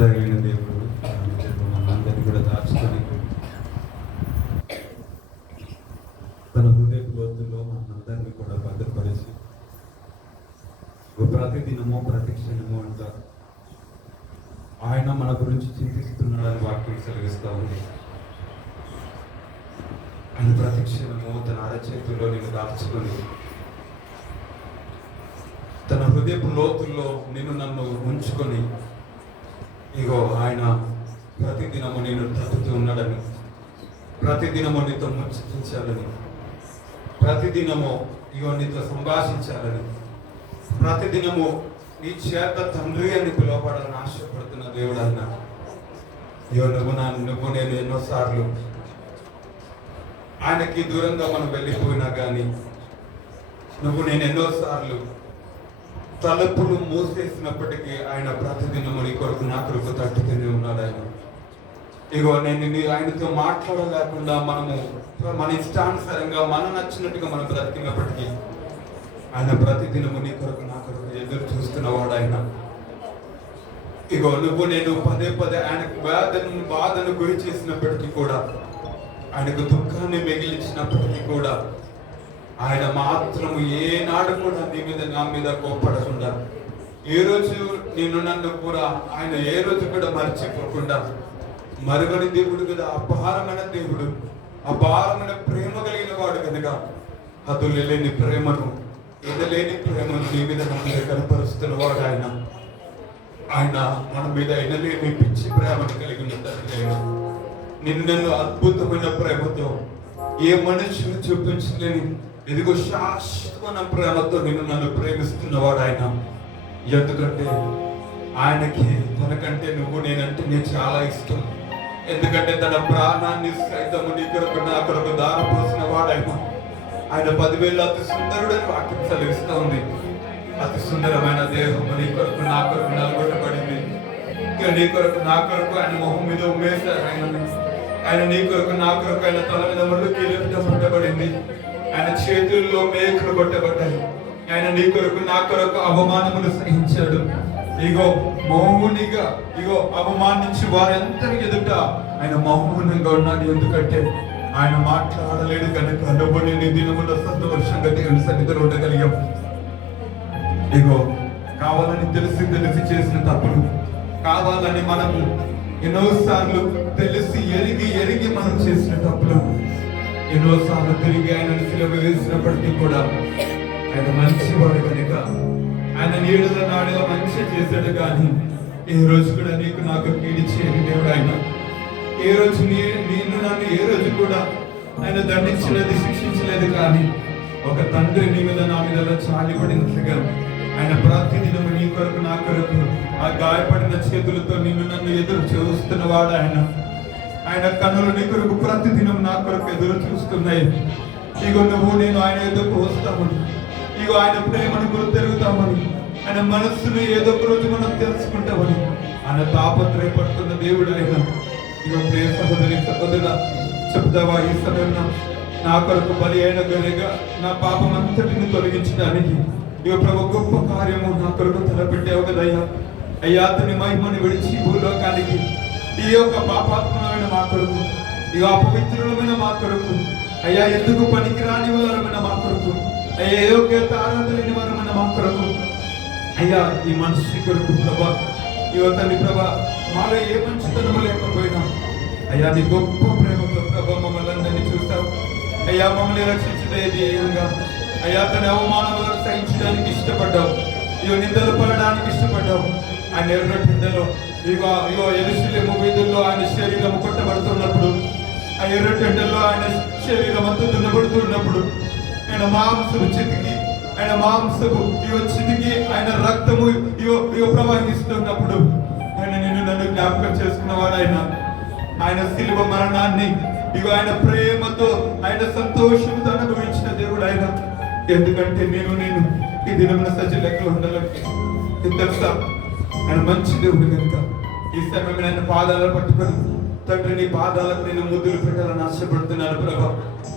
దయైన దేవుడు మనందరినీ కూడా దాచుకొని తన హృదయ లోతుల్లో మనందరినీ కూడా భద్రపరిచి ప్రతిదినము ప్రతి క్షణము అంటారు ఆయన మన గురించి చింతిస్తున్నాడని వాక్యం సెలవిస్తూ ఉంది. ఆయన ప్రతి క్షణము తన అరచేతుల్లో నేను దాచుకొని తన హృదయపు లోతుల్లో నిన్ను నన్ను ఉంచుకొని ఇగో ఆయన ప్రతిదినము నేను తట్టుతూ ఉన్నాడని, ప్రతిదినము నీతో ముచ్చటించాలని, ప్రతిదినము ఇగో నీతో సంభాషించాలని, ప్రతిదినము నీ చేత తండ్రి అని పిలువబడాలని ఆశపడుతున్న దేవుడు అన్న. ఇగో నువ్వు నేను ఎన్నోసార్లు ఆయనకి దూరంగా మనం వెళ్ళిపోయినా కానీ నేను ఎన్నోసార్లు తలుపులు మూసేసినప్పటికీ ఆయన ప్రతిదినము నీ కొరకు నా కొరకు తట్టుతూనే ఉన్నాడు. ఆయన ఇగో నేను ఆయనతో మాట్లాడలేకుండా మనము మన ఇష్టానుసారంగా మన నచ్చినట్టుగా మనం బ్రతికినప్పటికీ ఆయన ప్రతిదినము నీ కొరకు నా కొరకు ఎదురు చూస్తున్నవాడు. ఆయన ఇగో నేను పదే ఆయనకు బాధను గురి చేసినప్పటికీ కూడా, ఆయనకు దుఃఖాన్ని మిగిలించినప్పటికీ కూడా ఆయన మాత్రము ఏనాడు కూడా నీ మీద నా మీద కోప్పడకుండా, ఏ రోజు నన్ను కూడా ఆయన ఏ రోజు కూడా మర్చిపోకుండా, మరుగని దేవుడు కదా, అపారమైన దేవుడు, అపారమైన ప్రేమ కలిగిన వాడు కనుక హద్దులు లేని ప్రేమను, ఎదలేని ప్రేమను నీ మీద నా మీద కనపరుస్తున్న వాడు ఆయన. ఆయన మన మీద ఎనలేని పిచ్చి ప్రేమను కలిగి ఉంటాడు. నన్ను అద్భుతమైన ప్రేమతో ఏ మనుషులు చూపించలేని ఇదిగో శాశ్వతమైన ప్రేమతో నన్ను ప్రేమిస్తున్నవాడు ఆయన. ఎందుకంటే ఆయనకి తనకంటే నేనంటే చాలా ఇష్టం. ఎందుకంటే తన ప్రాణాన్ని సైతము నీ కొరకు నా కొరకు దారపోసిన వాడు ఆయన 10,000 అతి సుందరుడని వాక్యం సెలవిస్తూ ఉంది. అతి సుందరమైన దేహము నీ కొరకు నా కొరకు నలగొట్టబడింది. నీ కొరకు నా కొరకు ఆయన మొహం మీద ఉమ్మేశారు. ఆయన నీ కొరకు నా కొరకు ఆయన తల మీద ముళ్ళు కిరీటం పెట్టబడింది. ఆయన చేతుల్లో మేకులు కొట్టబడ్డాయి. ఆయన నీ కొరకు నా కొరకు అవమానములు సహించాడు. ఇగో మౌనిగా అవమానించి వారందరి ఎదుట ఆయన మౌనంగా ఉన్నాడు. ఎందుకంటే ఆయన మాట్లాడలేడు కనుక అనుభవం దినములో సంతోషంగా దేవుని సన్నిధిలో ఉండగలిగాం. ఇగో కావాలని తెలిసి చేసిన తప్పులు, కావాలని మనము ఎన్నోసార్లు తెలిసి ఎరిగి మనం చేసిన తప్పులు, ఎన్నోసార్లు తిరిగి ఆయన శిలువ వేసినప్పటికీ కూడా ఆయన మంచివాడు కనుక ఆయన నీడల నాడుగా మంచి చేశాడు. కానీ ఏ రోజు కూడా నీకు నాకు కీడి చేయని దేవుడు ఆయన. ఏ రోజు నన్ను ఏ రోజు కూడా ఆయన దండించలేదు, శిక్షించలేదు. కానీ ఒక తండ్రి నీ మీద నా మీద చాలిపడినట్లుగా ఆయన ప్రతిదినము నీ కొరకు నా కొరకు ఆ గాయపడిన చేతులతో నన్ను ఎదురు చూస్తున్నవాడు ఆయన. ఆయన కన్నులు నీ కొరకు ప్రతిదినం నా కొరకు ఎదురు చూస్తున్నాయి. ఇగో నేను ఆయన ఎదురు వస్తామని, ఇగో ఆయన ప్రేమను గుర్తెరుగుతామని, ఆయన మనస్సును ఏదో ఒక రోజు మనం తెలుసుకుంటామని ఆయన తాపత్రయపడుతున్న దేవుడు ఆయన. ఇగో ప్రియ సహోదరుడా, చెప్తావా ఈ సమయంలో నా కొరకు బలి అయిన గొర్రెగా నా పాపం అంతటిని తొలగించడానికి ఇగో ప్రభు గొప్ప కార్యము నా కొరకు తలపెట్టావు కదయ్యా. అయ్యా అతని మహిమని విడిచి భూలోకానికి ఈ యొక్క పాపాత్మమైన మా కొరకు, ఇక అపవిత్రులమైన మా కొరకు, అయ్యా ఎందుకు పనికిరాని వారమైన మా కొరకు, అయ్యా యోగ్యత అర్హత లేని వారమైన మా కొరకు, అయ్యా ఈ మనిషి కొరకు ప్రభా, యువతని ప్రభా మాలో ఏ మంచితనము లేకపోయినా అయ్యా నీ గొప్ప ప్రేమతో ప్రభా మమ్మల్ని అందరినీ చూస్తావు. అయ్యా మమ్మల్ని రక్షించడే ధ్యేయంగా అయ్యా తన అవమానములను సహించడానికి ఇష్టపడ్డావు. ఇగో నిందలు పడడానికి ఇష్టపడ్డావు. ఆయన ఎర్రటిండలో ఇగో యెరూషలేము వీధుల్లో ఆయన శరీరం కొట్టబడుతున్నప్పుడు, ఆ ఎర్రటెండల్లో ఆయన శరీరం అంతా దున్నబడుతున్నప్పుడు, ఆయన మాంసము చితికి ఆయన రక్తము ప్రవహిస్తున్నప్పుడు ఆయన నన్ను జ్ఞాపకం చేసుకున్నవాడు ఆయన శిలువ మరణాన్ని ఆయన ప్రేమతో ఆయన సంతోషంతో అనుభవించిన దేవుడు ఆయన. ఎందుకంటే నేను ఈ దినమున సజ్జ లెక్కలు ఉండాలని తెలుసా, ఆయన మంచి దేవుడు కనుక ఈ సమయం ఆయన పాదాలు పట్టుకొని తండ్రి నీ పాదాలకు నేను ముద్దులు పెట్టాలని ఆశపడుతున్నాను ప్రభా.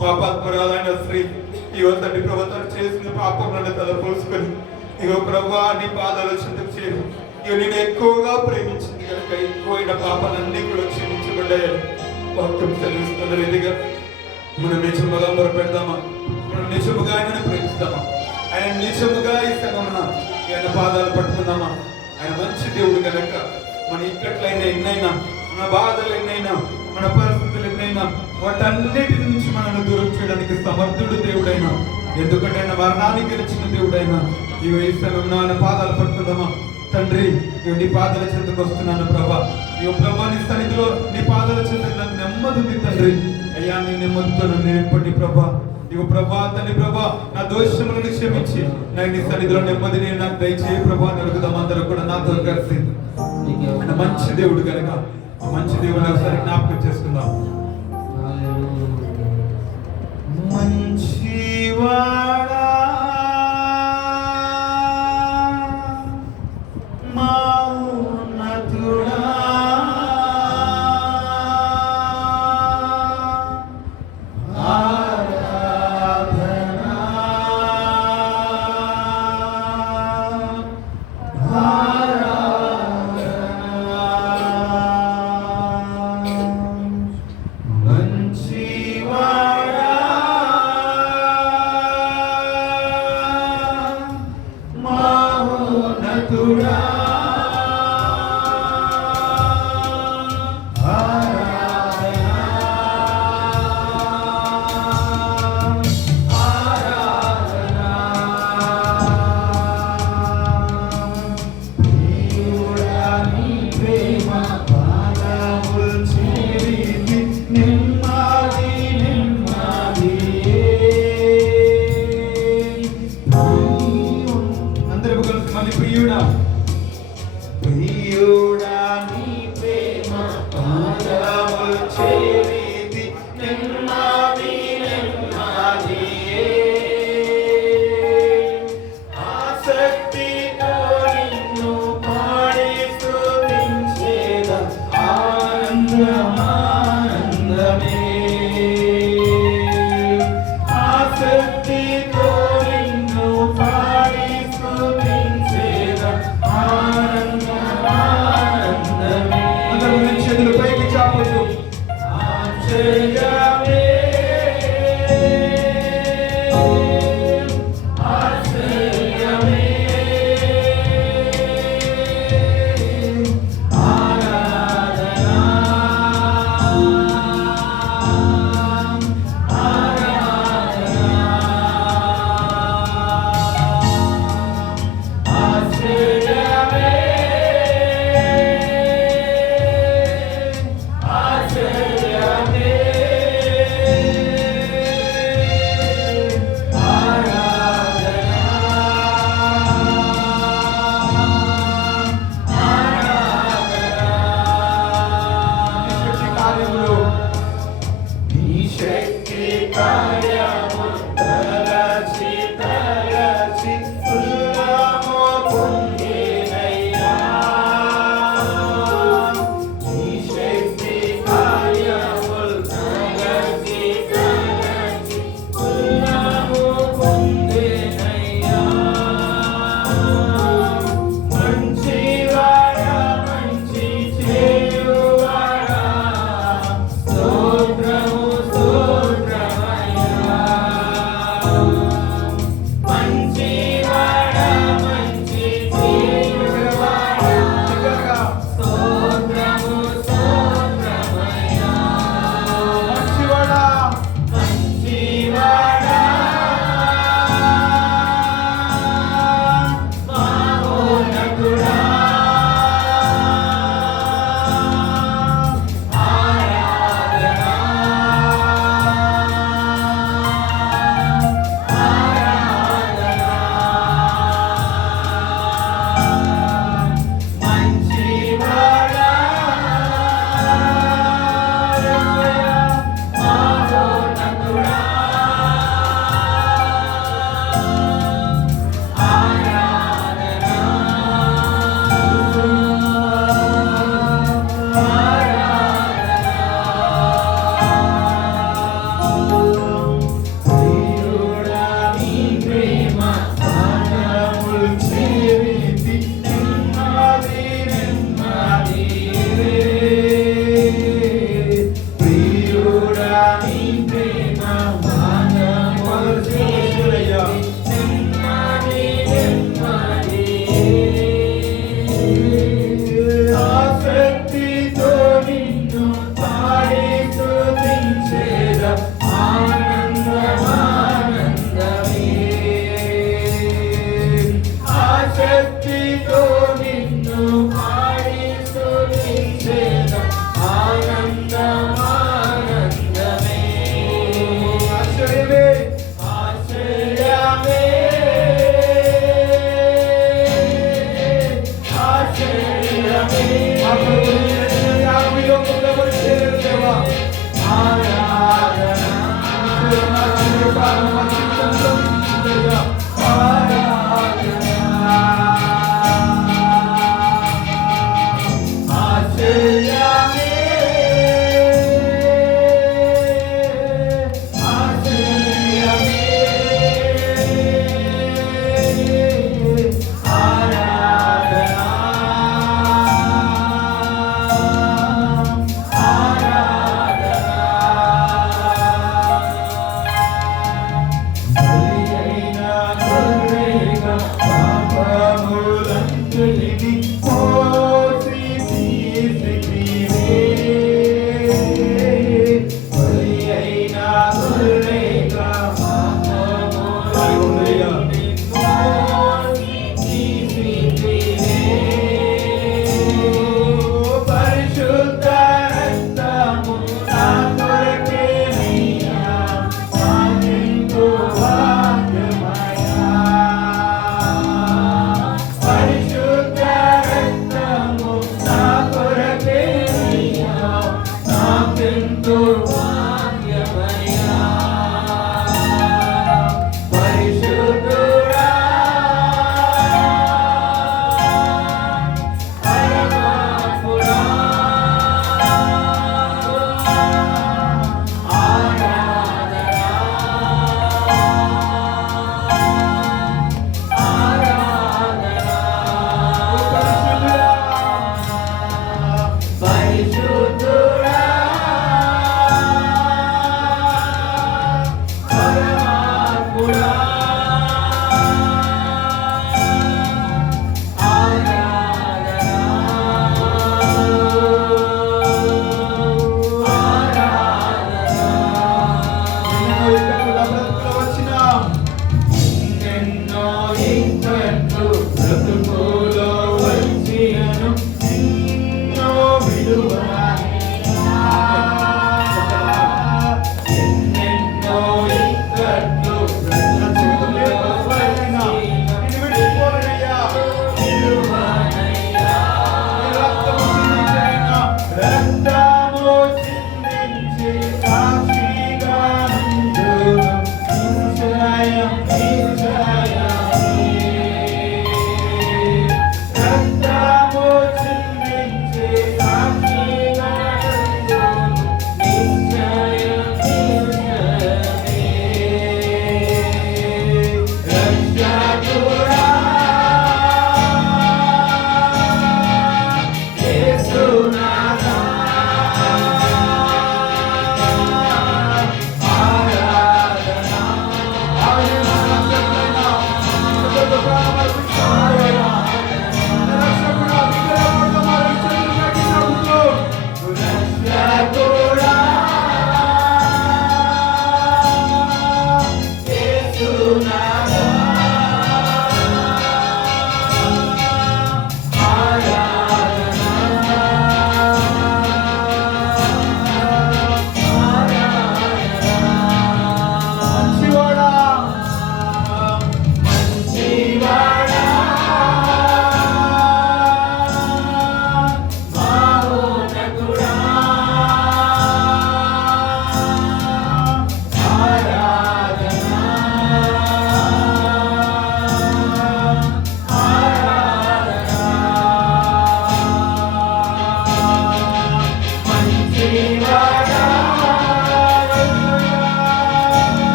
పాపాత్మరాలైన స్త్రీ ఇగో తండ్రి ప్రభా తను చేసిన పాపం నన్ను తలపోసుకొని ఇగో ప్రభా నీ పాదాలు చెందుకు చేరు. ఇగో నేను ఎక్కువగా ప్రేమించింది కనుక పాపాలన్నీ కూడా క్షమించబడ్డాయని వాక్యం సెలవిస్తున్న రీతిగా మనం నిజముగా మొరపెడదామా? మనం నిజముగా ఆయనను ప్రేమిస్తామా? ఆయన నిజముగా ఈ సంగమున ఆయన పాదాలు పట్టుకుందామా? ఆయన మంచి దేవుడు కనుక మన ఇక్కట్లైనా ఎన్నైనా, మన బాధలు ఎన్నైనా, మన పరిస్థితులు ఎన్నైనా, వాటన్నిటి నుంచి మనల్ని దూరం చేయడానికి సమర్థుడు దేవుడైనా, ఎందుకంటే ఆయన మరణాన్ని గెలిచిన దేవుడైనా. ఈ సమయంలో ఆయన పాదాలు పట్టుకుందామా? తండ్రి, నీ పాదాల చెంతకు వస్తున్నాను ప్రభా. ప్రభా నీ సన్నిధిలో నీ పాదాల చెంతకు నాకు నెమ్మది ఉంది తండ్రి. అయ్యా నీ నెమ్మదితో నన్ను నింపండి ప్రభా. ప్రభా తండ్రి ప్రభా, నా దోషములను క్షమించి నాకు నీ సన్నిధిలో నెమ్మదిని నాకు దయచేయి ప్రభా. నలుగుదాం అందరూ కూడా నాతో కలిసి. ఆయన మంచి దేవుడు కనుక ఆ మంచి దేవుడు ఒకసారి జ్ఞాపకం చేసుకుందాం. మంచివాడా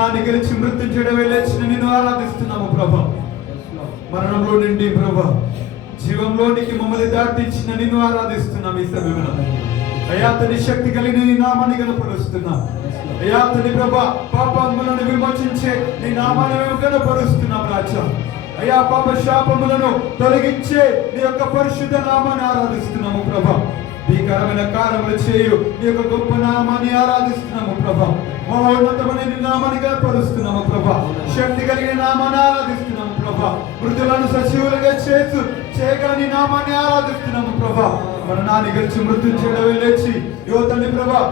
మరణాన్ని గెలిచి మృత్యుంజయుడవై లేచిన నిన్ను ఆరాధిస్తున్నాము ప్రభా. మరణంలో నుండి ప్రభా జీవంలోనికి మమ్మల్ని దాటించిన నిన్ను ఆరాధిస్తున్నాం. ఈ సమయంలో అయ్యా తండ్రి శక్తి కలిగిన నీ నామాన్ని గణపరుస్తున్నాం. అయ్యా తండ్రి ప్రభా పాపములను విమోచించే నీ నామాన్ని మేము గణపరుస్తున్నాం రాజా. అయ్యా పాప శాపములను తొలగించే నీ యొక్క పరిశుద్ధ నామాన్ని ఆరాధిస్తున్నాము ప్రభా. భీకరమైన కార్యములు చేయు నీ యొక్క గొప్ప నామాన్ని ఆరాధిస్తున్నాము ప్రభా. మహోన్నతమైన నీ నామాన్ని గణపరుస్తున్నాము ప్రభా. శక్తి కలిగిన నామాన్ని ఆరాధిస్తున్నాము ప్రభా. మృతులను సజీవులుగా చేయగా నీ నామాన్ని ఆరాధిస్తున్నాము ప్రభా. మరణాన్ని గెలిచి మృత్యుంజయుడవై లేచి యువతని ప్రభా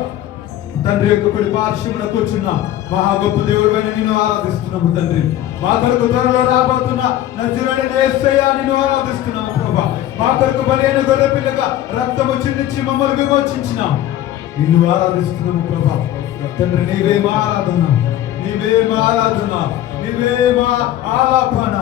తండ్రి యొక్క కుడి పార్శ్వమున కూర్చున్న మహా గొప్ప దేవుడైన నిన్ను ఆరాధిస్తున్నాము తండ్రి. మా కొరకు త్వరలో రాబోతున్న నజరేయుడైన యేసయ్యా నిన్ను ఆరాధిస్తున్నాము ప్రభా. మా కొరకు బలైన గొర్రె పిల్లగా రక్తము చిందించి మమ్మల్ని విమోచించిన నిన్ను ఆరాధిస్తున్నాము ప్రభా. తండ్రి నీవే మా ఆరాధన, నీవే మా ఆరాధన, నీవే మా ఆలాపన.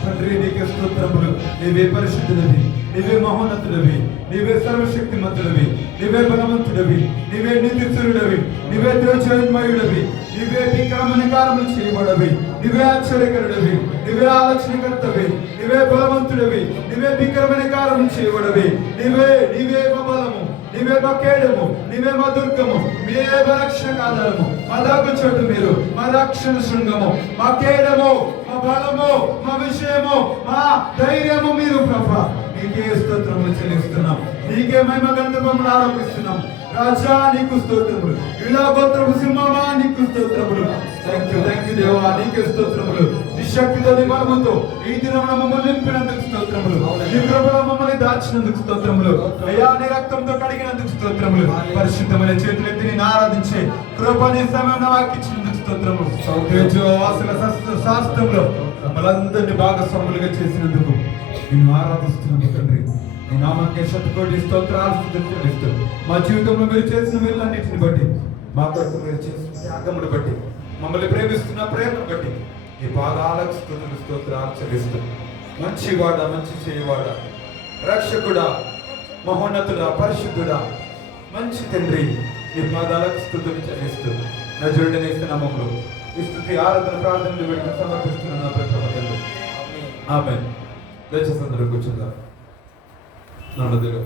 తండ్రి నీకే స్తోత్రములు. నీవే పరిశుద్ధులవి, నీవే మహోన్నతులవి, నీవే సర్వశక్తిమంతులవి, నీవే బలవంతుడవి, నీవే నిత్యుడవి, నీవే తేజోమయుడవి, నీవే విక్రమణ కార్యములు చేయబడవి, నీవే ఆశ్చర్యకరుడవి, నీవే ఆలోచనకర్తవి, నీవే బలవంతుడవి, నీవే విక్రమణ కార్యములు చేయబడవి. నీవే మా బలము, నీవే మా కేడము, నీవే మా దుర్గము, మీరే మా రక్షణ ఆధారము, మా దాగు చోటు మీరు, మా రక్షణ శృంగము, మా కేడము, మా బలము, మా విషయము, మా ధైర్యము మీరు ప్రభా. నీకే స్తోత్రములు చెల్లిస్తున్నాం, నీకే మహిమ గంధములు ఆరోపిస్తున్నాం రాజా. నీకు స్తోత్రములు. యూదా గోత్రపు సింహమా నీకు స్తోత్రములు. థ్యాంక్ యూ దేవా, నీకే స్తోత్రములు. నీ శక్తితో నీ బలముతో ఈ దినమున మమ్మల్ని నింపినందుకు స్తోత్రములు. నీ కృపలో మమ్మల్ని దాచినందుకు స్తోత్రములు. అయ్యా నీ రక్తంతో కడిగినందుకు స్తోత్రములు. పరిశుద్ధమైన చేతులెత్తి నేను ఆరాధించే కృప నీ సమయం వాకిచ్చినందుకు స్తోత్రములు. వాసుల శాస్త్రంలో మమ్మల్ందరినీ భాగస్వాములుగా చేసినందుకు నిన్ను ఆరాధిస్తున్నాము తండ్రి. నీ నామానికి శతకోటి స్తోత్రాలు చెల్లిస్తూ మా జీవితంలో మీరు చేసిన వీళ్ళన్నిటిని బట్టి, మా కొరకు మీరు చేసిన త్యాగమును బట్టి, మమ్మల్ని ప్రేమిస్తున్న ప్రేమను బట్టి నీ పాదాలకు స్తుతులు స్తోత్రాలు చెల్లిస్తూ మంచివాడ, మంచి చేయవాడ, రక్షకుడా, మహోన్నతుడా, పరిశుద్ధుడా, మంచి తండ్రి నీ పాదాలకు స్తుతులు చెల్లిస్తూ నజరుడైన యేసు నామములో ఈ స్తుతి ఆరాధన ప్రార్థనలు పెట్టి సమర్పిస్తున్నాను నా ప్రతి ఆమేన్. దయచేసి అందరూ కూర్చుందాం. నడుదులు